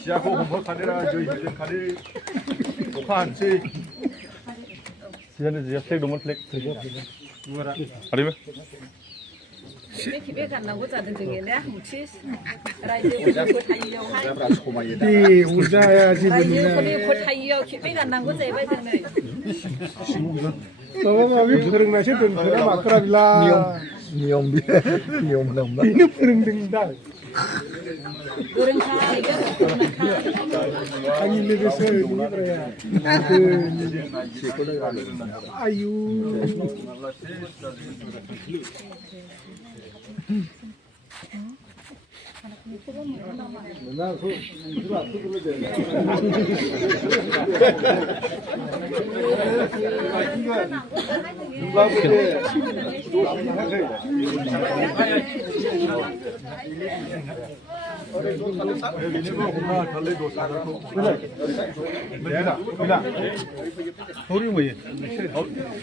시작하고 뭐 카네라 저희 이제 카네 녹화한 시 시간에 이제 플렉 동안 플렉 뭐라 아니면 Biết khả năng của gia đình người đấy, một chiếc, đây thì có thay nhiều hay, Di usaha sih đây benar. thì có thay nhiều, biết khả năng của gia đình này. Bahwa kami sering nasi dan kena makra bila niom dia niom nama ini sering dendang. Goreng khai, goreng khai. Angin lebih sering ini beraya. Ayu.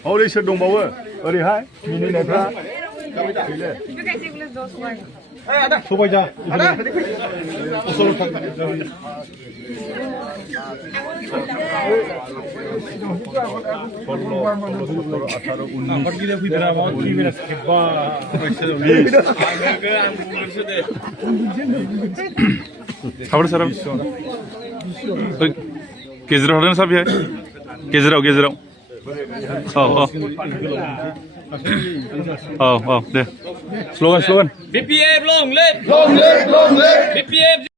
어디 있어 동바워 어디 하이 미니 네타 소바자. Kabar salam. Gezerau ada sabi ya? Gezerau. Oh, deh. Slogan. BPF long lên BPF